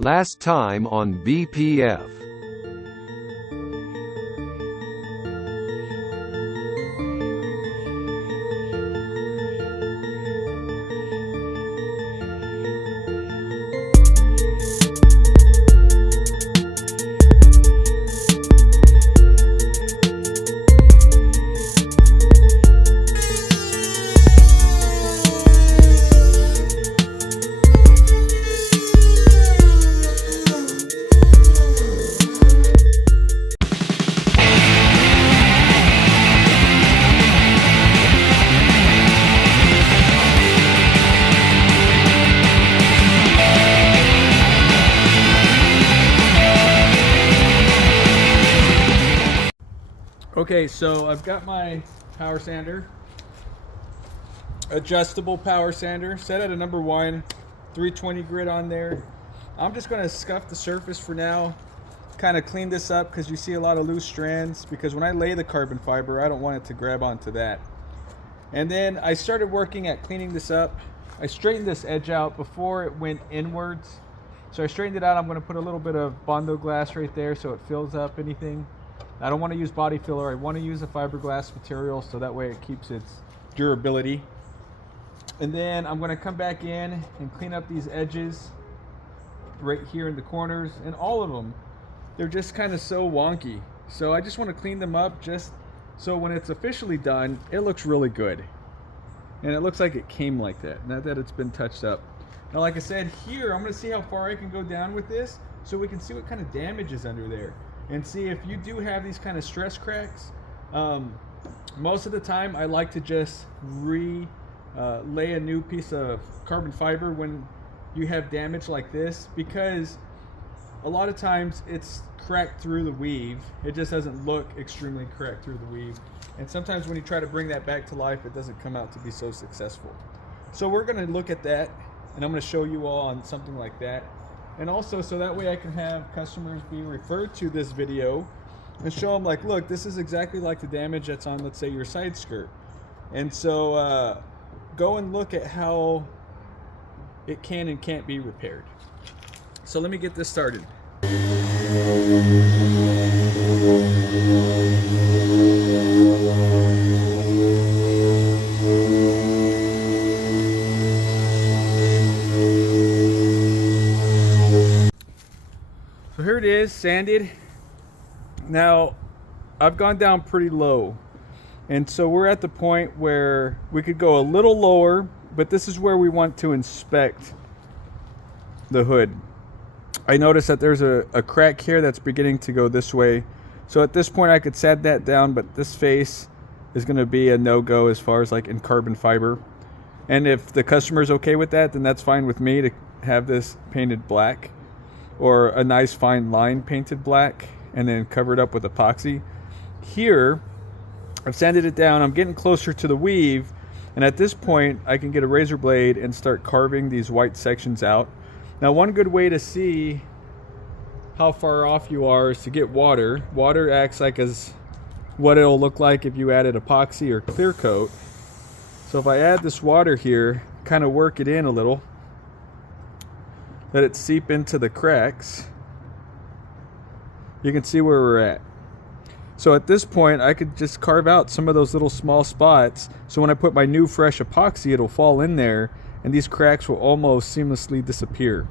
Last time on BPF. Okay, so I've got my power sander, adjustable power sander, set at a number 1, 320 grit on there. I'm just going to scuff the surface for now, kind of clean this up because you see a lot of loose strands, because when I lay the carbon fiber, I don't want it to grab onto that. And then I started working at cleaning this up. I straightened this edge out before it went inwards. So I straightened it out. I'm going to put a little bit of Bondo glass right there so it fills up anything. I don't want to use body filler. I want to use a fiberglass material so that way it keeps its durability. And then I'm going to come back in and clean up these edges right here in the corners, and all of them, they're just kind of so wonky. So I just want to clean them up just so when it's officially done, it looks really good. And it looks like it came like that, not that it's been touched up. Now, like I said, here I'm going to see how far I can go down with this so we can see what kind of damage is under there. And see if you do have these kind of stress cracks. Most of the time I like to just lay a new piece of carbon fiber when you have damage like this, because a lot of times it's cracked through the weave. It just doesn't look extremely cracked through the weave, and sometimes when you try to bring that back to life, it doesn't come out to be so successful. So we're going to look at that, and I'm going to show you all on something like that. And also, so that way I can have customers be referred to this video and show them, like, look, this is exactly like the damage that's on, let's say, your side skirt. And so go and look at how it can and can't be repaired. So let me get this started. So here it is, sanded. Now, I've gone down pretty low. And so we're at the point where we could go a little lower, but this is where we want to inspect the hood. I noticed that there's a crack here that's beginning to go this way. So at this point I could sand that down, but this face is going to be a no-go as far as like in carbon fiber. And if the customer's okay with that, then that's fine with me to have this painted black, or a nice fine line painted black and then covered up with epoxy. Here, I've sanded it down. I'm getting closer to the weave, and at this point, I can get a razor blade and start carving these white sections out. Now, one good way to see how far off you are is to get water. Water acts like as what it'll look like if you added epoxy or clear coat. So if I add this water here, kind of work it in a little, let it seep into the cracks, you can see where we're at. So at this point, I could just carve out some of those little small spots, so when I put my new fresh epoxy, it'll fall in there and these cracks will almost seamlessly disappear.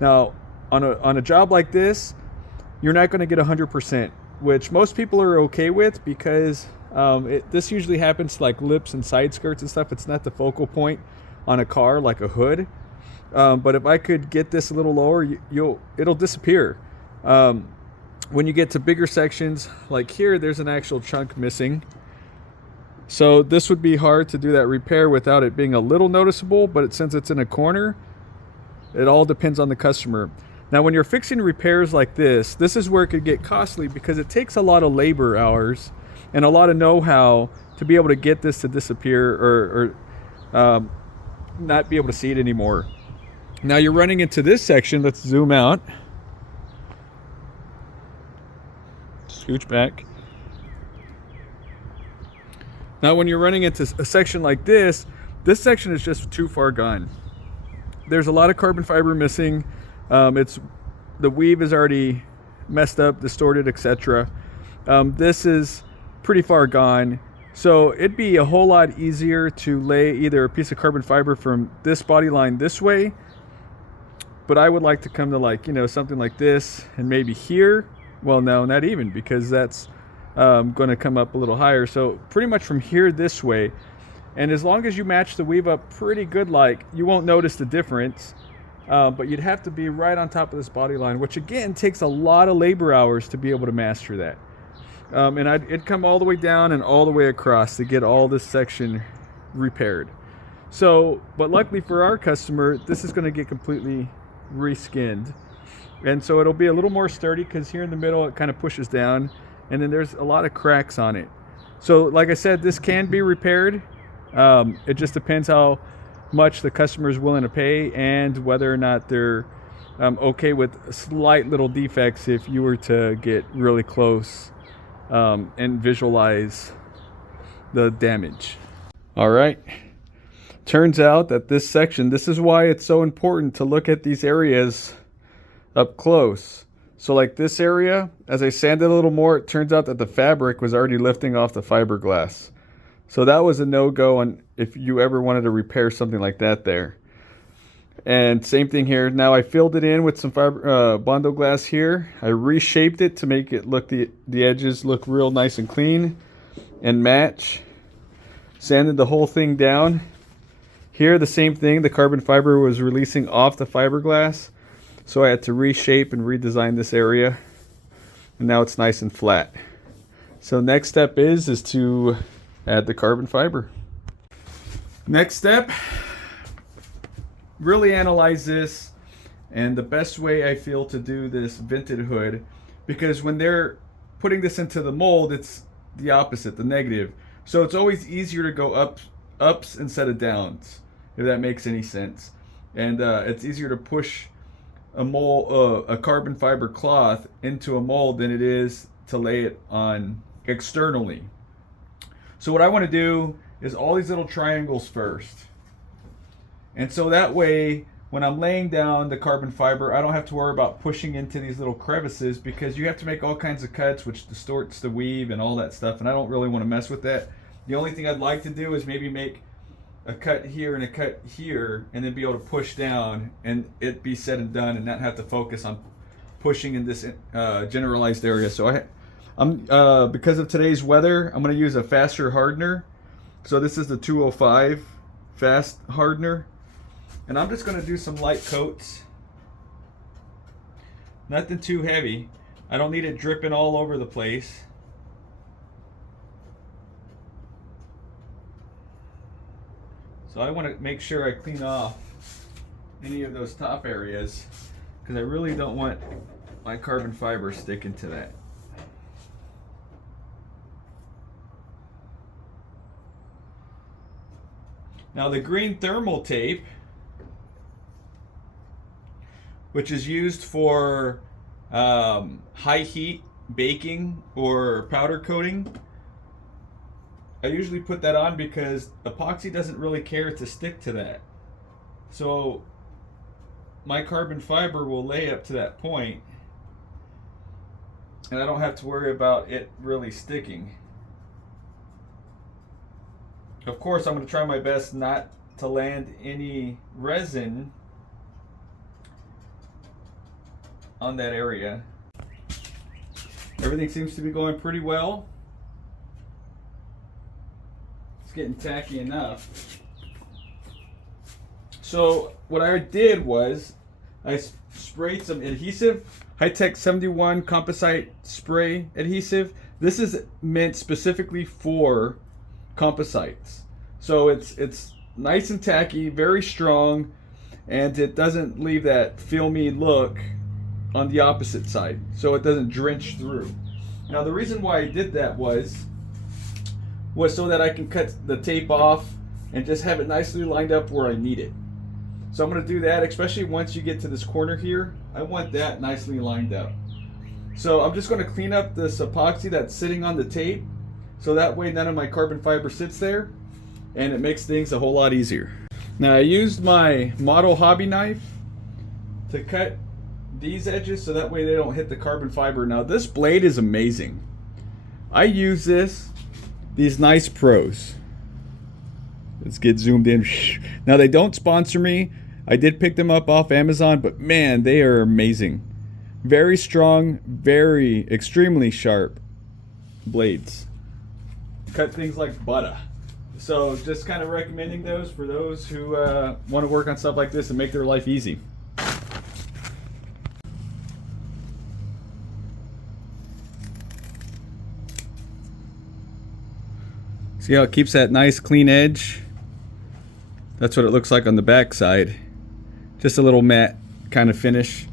Now, on a job like this, you're not going to get 100%, which most people are okay with, because this usually happens to like lips and side skirts and stuff. It's not the focal point on a car like a hood. But if I could get this a little lower, it'll disappear. When you get to bigger sections, like here, there's an actual chunk missing. So this would be hard to do that repair without it being a little noticeable, but since it's in a corner, it all depends on the customer. Now, when you're fixing repairs like this is where it could get costly, because it takes a lot of labor hours and a lot of know-how to be able to get this to disappear or not be able to see it anymore. Now you're running into this section. Let's zoom out. Scooch back. Now when you're running into a section like this section is just too far gone. There's a lot of carbon fiber missing. It's the weave is already messed up, distorted, etc. This is pretty far gone. So it'd be a whole lot easier to lay either a piece of carbon fiber from this body line this way, but I would like to come to, like, you know, something like this, and maybe here. Well, no, not even, because that's going to come up a little higher. So pretty much from here this way, and as long as you match the weave up pretty good, like, you won't notice the difference. But you'd have to be right on top of this body line, which again takes a lot of labor hours to be able to master that. And it'd come all the way down and all the way across to get all this section repaired. So, but luckily for our customer, this is going to get completely reskinned. And so it'll be a little more sturdy, because here in the middle it kind of pushes down, and then there's a lot of cracks on it. So like I said, this can be repaired. It just depends how much the customer is willing to pay, and whether or not they're okay with slight little defects if you were to get really close and visualize the damage. All right. Turns out that this section, this is why it's so important to look at these areas up close. So like this area, as I sanded a little more, it turns out that the fabric was already lifting off the fiberglass. So that was a no-go on if you ever wanted to repair something like that there. And same thing here. Now I filled it in with some Bondo glass here. I reshaped it to make it look, the edges look real nice and clean and match. Sanded the whole thing down. Here the same thing, the carbon fiber was releasing off the fiberglass. So I had to reshape and redesign this area. And now it's nice and flat. So next step is to add the carbon fiber. Next step, really analyze this, and the best way I feel to do this vented hood, because when they're putting this into the mold, it's the opposite, the negative. So it's always easier to go ups instead of downs, if that makes any sense. And it's easier to push a mold, a carbon fiber cloth into a mold than it is to lay it on externally. So what I want to do is all these little triangles first. And so that way, when I'm laying down the carbon fiber, I don't have to worry about pushing into these little crevices, because you have to make all kinds of cuts, which distorts the weave and all that stuff, and I don't really want to mess with that. The only thing I'd like to do is maybe make a cut here and a cut here, and then be able to push down and it be said and done, and not have to focus on pushing in this generalized area. So I'm because of today's weather, I'm going to use a faster hardener. So this is the 205 fast hardener. And I'm just going to do some light coats. Nothing too heavy. I don't need it dripping all over the place. So I want to make sure I clean off any of those top areas, because I really don't want my carbon fiber sticking to that. Now the green thermal tape, which is used for high heat baking or powder coating, I usually put that on because epoxy doesn't really care to stick to that. So my carbon fiber will lay up to that point, and I don't have to worry about it really sticking. Of course, I'm going to try my best not to land any resin on that area. Everything seems to be going pretty well. It's getting tacky enough. So what I did was I sprayed some adhesive, High-Tech 71 composite spray adhesive. This is meant specifically for composites. So it's nice and tacky, very strong, and it doesn't leave that filmy look on the opposite side, so it doesn't drench through. Now the reason why I did that was so that I can cut the tape off and just have it nicely lined up where I need it. So I'm going to do that, especially once you get to this corner here. I want that nicely lined up. So I'm just going to clean up this epoxy that's sitting on the tape, so that way none of my carbon fiber sits there, and it makes things a whole lot easier. Now I used my model hobby knife to cut these edges so that way they don't hit the carbon fiber. Now this blade is amazing. I use these Nice Pros. Let's get zoomed in. Now they don't sponsor me. I did pick them up off Amazon, but man, they are amazing. Very strong, very extremely sharp blades. Cut things like butter. So just kind of recommending those for those who want to work on stuff like this and make their life easy. See how it keeps that nice clean edge? That's what it looks like on the back side. Just a little matte kind of finish.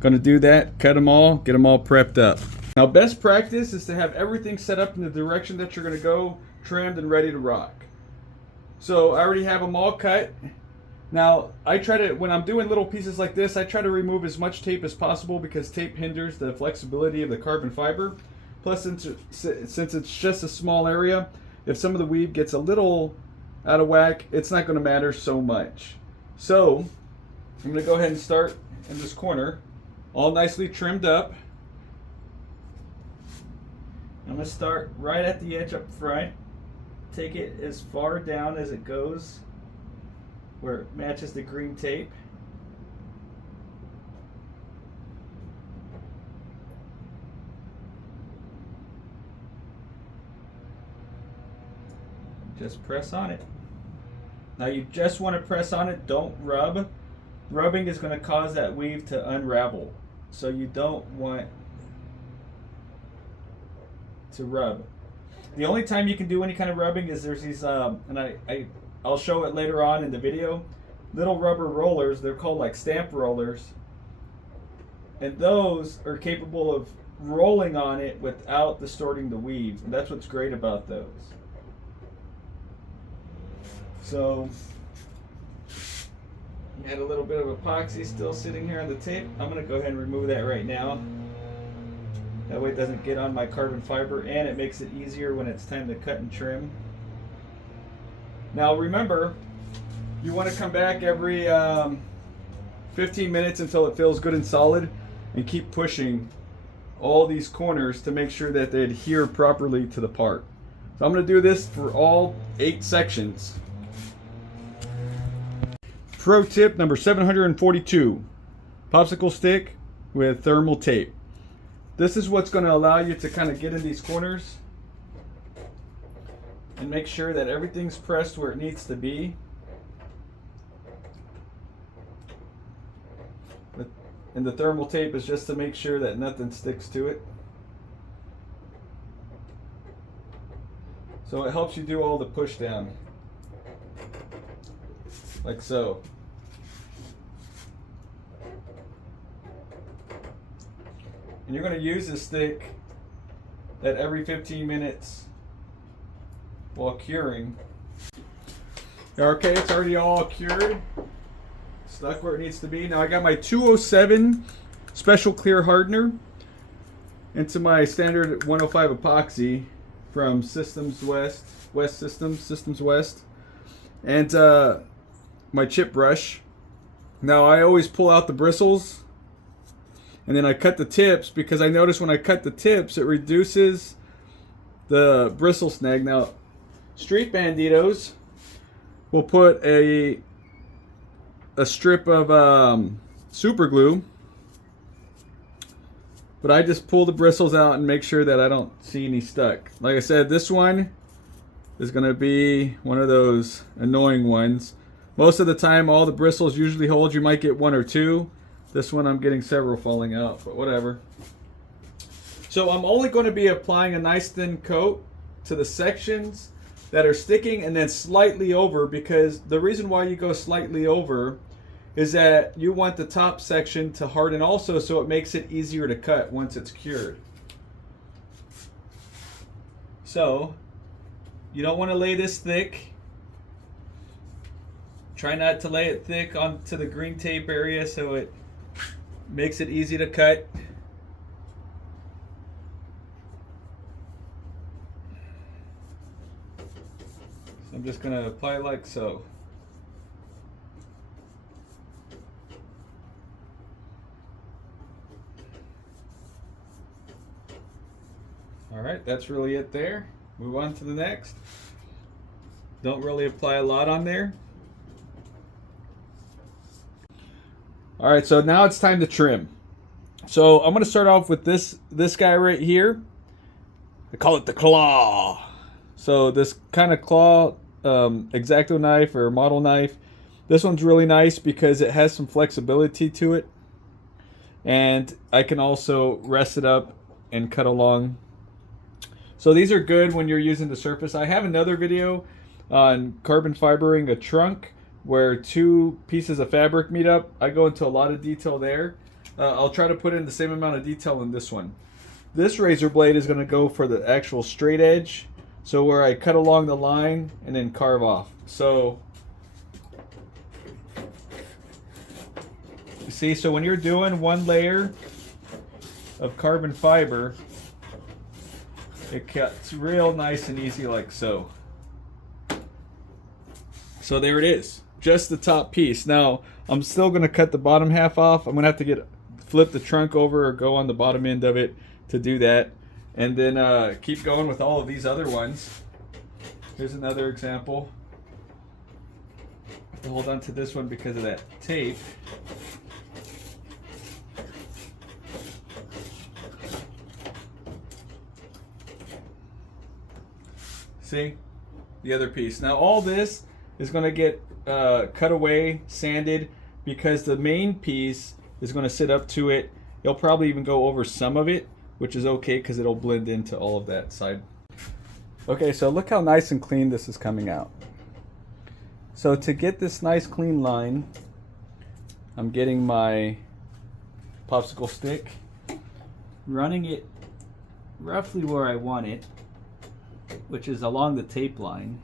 Gonna do that, cut them all, get them all prepped up. Now best practice is to have everything set up in the direction that you're gonna go, trimmed and ready to rock. So I already have them all cut. Now I try to, when I'm doing little pieces like this, I try to remove as much tape as possible because tape hinders the flexibility of the carbon fiber. Plus since it's just a small area, if some of the weave gets a little out of whack, it's not going to matter so much. So I'm going to go ahead and start in this corner, all nicely trimmed up. I'm going to start right at the edge up front, take it as far down as it goes where it matches the green tape. Just press on it. Now you just want to press on it, don't rub. Rubbing is going to cause that weave to unravel. So you don't want to rub. The only time you can do any kind of rubbing is there's these, and I'll show it later on in the video, little rubber rollers. They're called like stamp rollers. And those are capable of rolling on it without distorting the weave. And that's what's great about those. So, add a little bit of epoxy still sitting here on the tape. I'm going to go ahead and remove that right now. That way it doesn't get on my carbon fiber, and it makes it easier when it's time to cut and trim. Now remember, you want to come back every 15 minutes until it feels good and solid, and keep pushing all these corners to make sure that they adhere properly to the part. So I'm going to do this for all 8 sections. Pro tip number 742, popsicle stick with thermal tape. This is what's going to allow you to kind of get in these corners and make sure that everything's pressed where it needs to be. And the thermal tape is just to make sure that nothing sticks to it. So it helps you do all the push down, like so. And you're going to use this stick at every 15 minutes while curing. Okay, it's already all cured. Stuck where it needs to be. Now I got my 207 special clear hardener into my standard 105 epoxy from Systems West, Systems West, and my chip brush. Now I always pull out the bristles and then I cut the tips, because I notice when I cut the tips it reduces the bristle snag. Now Street Banditos will put a strip of super glue, but I just pull the bristles out and make sure that I don't see any stuck. Like I said, this one is going to be one of those annoying ones. Most of the time all the bristles usually hold. You might get 1 or 2. This one I'm getting several falling out, but whatever. So I'm only going to be applying a nice thin coat to the sections that are sticking and then slightly over, because the reason why you go slightly over is that you want the top section to harden also, so it makes it easier to cut once it's cured. So you don't want to lay this thick. Try not to lay it thick onto the green tape area so it makes it easy to cut. So I'm just going to apply like so. All right, that's really it there. Move on to the next. Don't really apply a lot on there. All right, so now it's time to trim. So I'm gonna start off with this guy right here. I call it the claw. So this kind of claw X-Acto knife or model knife. This one's really nice because it has some flexibility to it, and I can also rest it up and cut along. So these are good when you're using the surface. I have another video on carbon fibering a trunk where two pieces of fabric meet up. I go into a lot of detail there. I'll try to put in the same amount of detail in this one. This razor blade is going to go for the actual straight edge, so where I cut along the line and then carve off. So you see, so when you're doing one layer of carbon fiber, it cuts real nice and easy like so. So there it is, just the top piece. Now I'm still going to cut the bottom half off. I'm going to have to flip the trunk over or go on the bottom end of it to do that, and then keep going with all of these other ones. Here's another example. I have to hold on to this one because of that tape. See, the other piece. Now all this is going to get cut away, sanded, because the main piece is going to sit up to it. It'll probably even go over some of it, which is okay because it'll blend into all of that side. Okay, so look how nice and clean this is coming out. So to get this nice clean line, I'm getting my popsicle stick, running it roughly where I want it, which is along the tape line.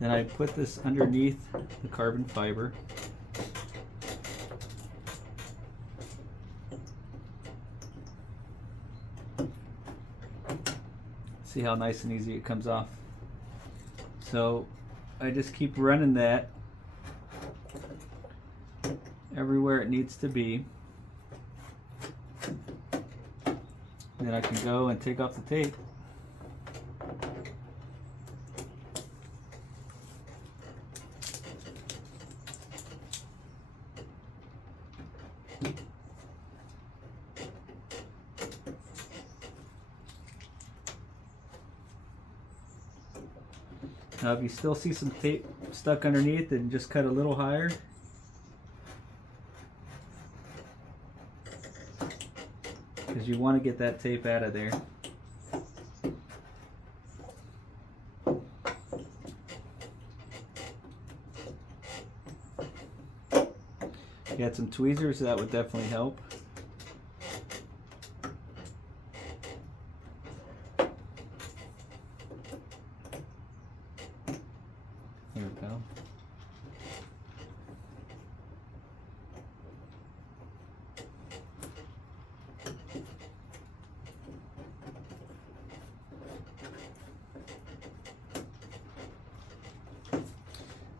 Then I put this underneath the carbon fiber. See how nice and easy it comes off. So I just keep running that everywhere it needs to be. Then I can go and take off the tape. Now if you still see some tape stuck underneath, then just cut a little higher. Because you want to get that tape out of there. If you had some tweezers, that would definitely help. There we go.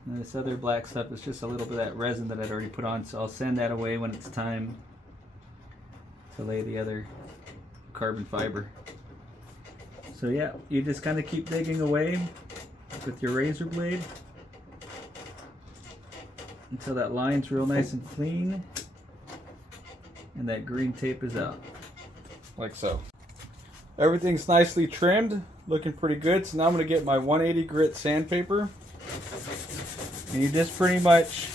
And this other black stuff is just a little bit of that resin that I'd already put on, so I'll send that away when it's time to lay the other carbon fiber. So yeah, you just kind of keep digging away with your razor blade until that line's real nice and clean and that green tape is out, like so. Everything's nicely trimmed, looking pretty good. So now I'm going to get my 180 grit sandpaper, and you just pretty much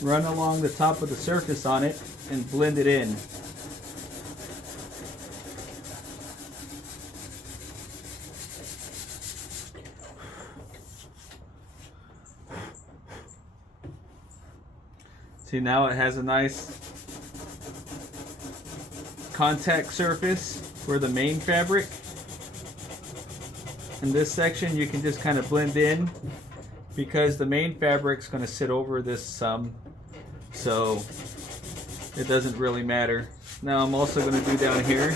run along the top of the surface on it and blend it in. See, now it has a nice contact surface for the main fabric. In this section you can just kind of blend in because the main fabric's going to sit over this some, so it doesn't really matter. Now I'm also going to do down here.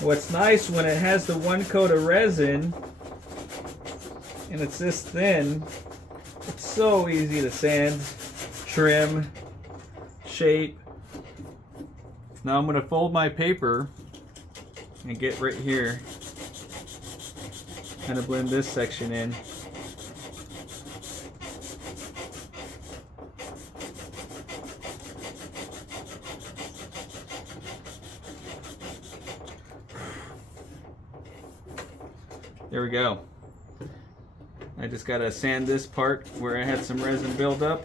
What's nice when it has the one coat of resin and it's this thin, it's so easy to sand, trim, shape. Now I'm going to fold my paper and get right here, kind of blend this section in. There we go. I just gotta sand this part where I had some resin build up.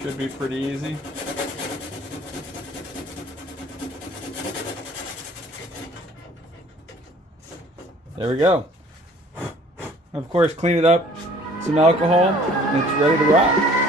Should be pretty easy. There we go. Of course, clean it up, some alcohol, and it's ready to rock.